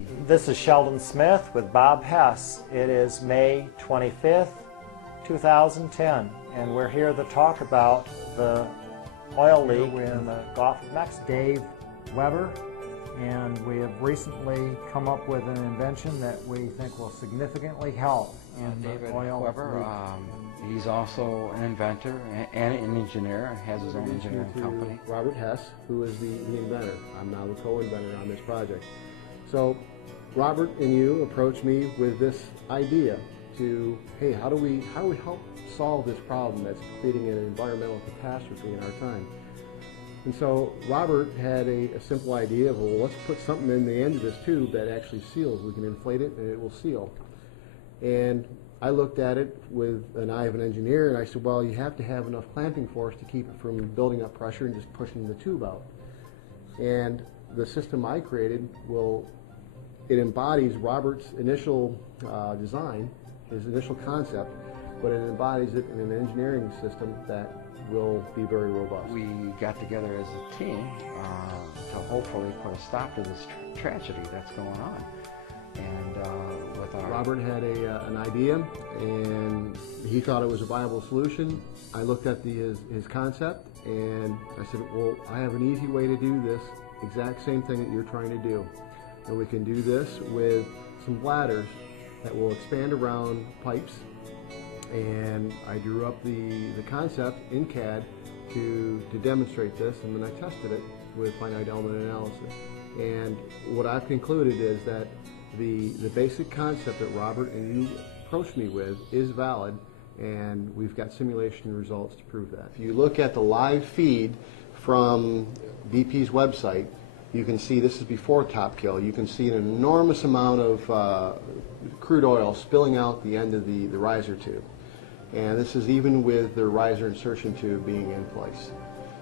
This is Sheldon Smith with Bob Hess. It is May 25th, 2010, and we're here to talk about the oil leak in the Gulf of Mexico. Dave Weber, and we have recently come up with an invention that we think will significantly help in David the oil Weber, leak. he's also an inventor and an engineer, has his own engineering company. Robert Hess, who is the inventor. I'm now the co-inventor on this project. So Robert and you approached me with this idea to, hey, how do we help solve this problem that's creating an environmental catastrophe in our time? And so Robert had a simple idea of, well, let's put something in the end of this tube that actually seals. We can inflate it and it will seal. And I looked at it with an eye of an engineer, and I said, well, you have to have enough clamping force to keep it from building up pressure and just pushing the tube out. And the system I created it embodies Robert's initial design, his initial concept, but it embodies it in an engineering system that will be very robust. We got together as a team to hopefully put a stop to this tragedy that's going on. And with our Robert had an idea, and he thought it was a viable solution. I looked at his concept, and I said, well, I have an easy way to do this exact same thing that you're trying to do. And we can do this with some bladders that will expand around pipes. And I drew up the concept in CAD to demonstrate this, and then I tested it with finite element analysis. And what I've concluded is that the basic concept that Robert and you approached me with is valid, and we've got simulation results to prove that. If you look at the live feed from BP's website, you can see this is before top kill. You can see an enormous amount of crude oil spilling out the end of the riser tube. And this is even with the riser insertion tube being in place.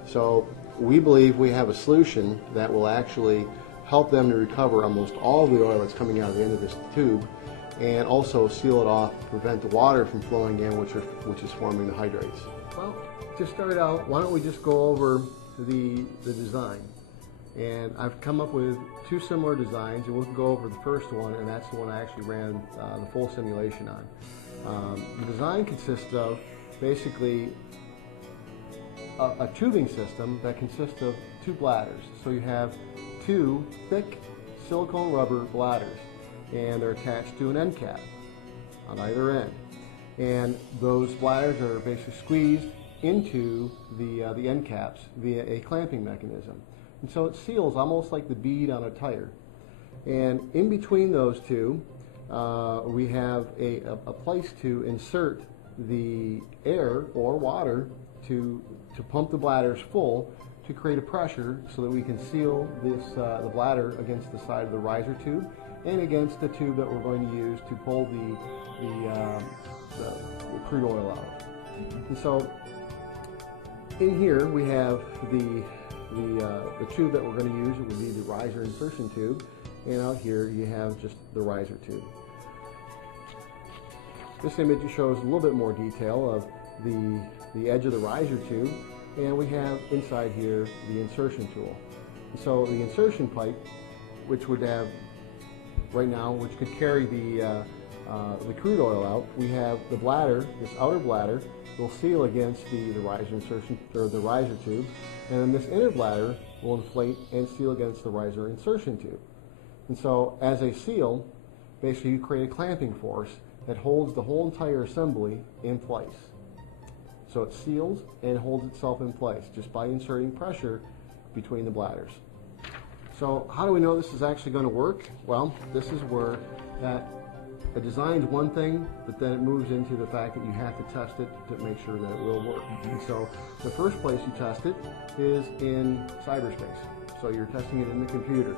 So we believe we have a solution that will actually help them to recover almost all the oil that's coming out of the end of this tube, and also seal it off, prevent the water from flowing in, which is forming the hydrates. Well, to start out, why don't we just go over the design? And I've come up with two similar designs, and we'll go over the first one, and that's the one I actually ran the full simulation on. The design consists of basically a tubing system that consists of two bladders. So you have two thick silicone rubber bladders, and they're attached to an end cap on either end. And those bladders are basically squeezed into the end caps via a clamping mechanism. And so it seals almost like the bead on a tire. And in between those two, we have a place to insert the air or water to pump the bladders full to create a pressure so that we can seal the bladder against the side of the riser tube and against the tube that we're going to use to pull the crude oil out. And so in here we have the tube that we're going to use. It would be the riser insertion tube, and out here you have just the riser tube. This image shows a little bit more detail of the edge of the riser tube, and we have inside here the insertion tool. So the insertion pipe, which would have right now, which could carry the crude oil out, we have the bladder, this outer bladder, will seal against the riser insertion or the riser tube, and then this inner bladder will inflate and seal against the riser insertion tube. And so as a seal, basically you create a clamping force that holds the whole entire assembly in place. So it seals and holds itself in place just by inserting pressure between the bladders. So how do we know this is actually going to work? Well, this is where a design is one thing, but then it moves into the fact that you have to test it to make sure that it will work. And so the first place you test it is in cyberspace. So you're testing it in the computer.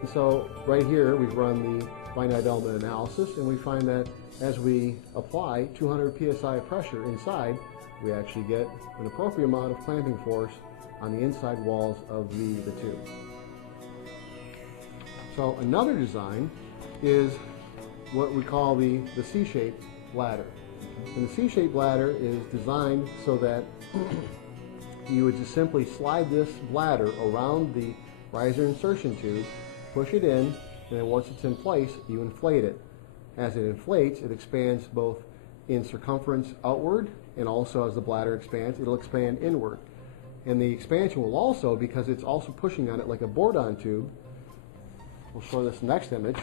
And so right here we've run the finite element analysis, and we find that as we apply 200 psi of pressure inside, we actually get an appropriate amount of clamping force on the inside walls of the tube. So another design is what we call the C-shaped bladder. And the C-shaped bladder is designed so that you would just simply slide this bladder around the riser insertion tube, push it in, and then once it's in place, you inflate it. As it inflates, it expands both in circumference outward, and also as the bladder expands, it'll expand inward. And the expansion will also, because it's also pushing on it like a board-on tube, we'll show this next image,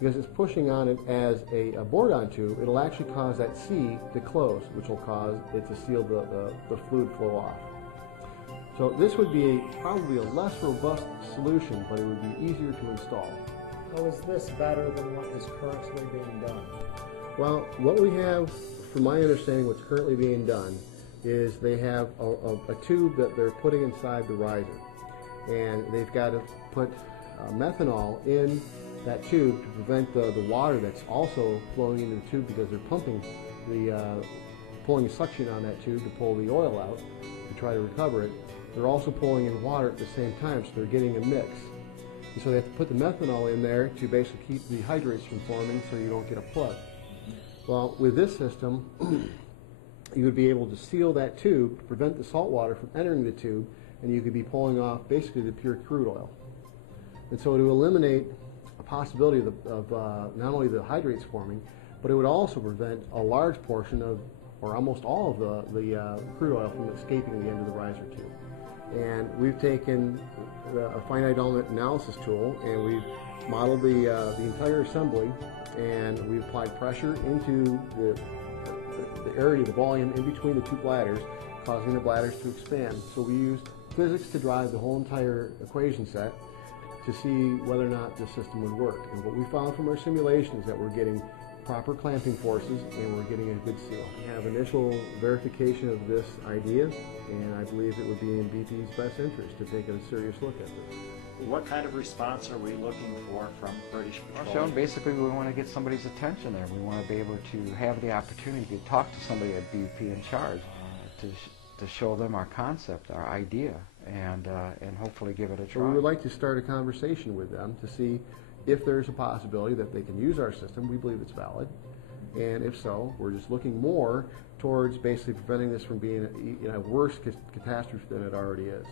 because it's pushing on it as a board-on tube, it'll actually cause that C to close, which will cause it to seal the fluid flow off. So this would be probably a less robust solution, but it would be easier to install. How is this better than what is currently being done? Well, what we have, from my understanding, what's currently being done is they have a tube that they're putting inside the riser, and they've got to put methanol in that tube to prevent the water that's also flowing into the tube, because they're pumping pulling suction on that tube to pull the oil out to try to recover it. They're also pulling in water at the same time, so they're getting a mix. And so they have to put the methanol in there to basically keep the hydrates from forming so you don't get a plug. Well, with this system, you would be able to seal that tube to prevent the salt water from entering the tube, and you could be pulling off basically the pure crude oil. And so to eliminate a possibility of not only the hydrates forming, but it would also prevent a large portion of, or almost all of the crude oil from escaping the end of the riser tube. And we've taken a finite element analysis tool, and we've modeled the entire assembly, and we've applied pressure into the area, the volume in between the two bladders, causing the bladders to expand. So we used physics to drive the whole entire equation set to see whether or not this system would work. And what we found from our simulation is that we're getting proper clamping forces, and we're getting a good seal. We have initial verification of this idea, and I believe it would be in BP's best interest to take a serious look at this. What kind of response are we looking for from British Well, Petroleum? Sean, basically we want to get somebody's attention there. We want to be able to have the opportunity to talk to somebody at BP in charge to show them our concept, our idea, and hopefully give it a try. So we would like to start a conversation with them to see if there's a possibility that they can use our system. We believe it's valid, and if so, we're just looking more towards basically preventing this from being a worse catastrophe than it already is.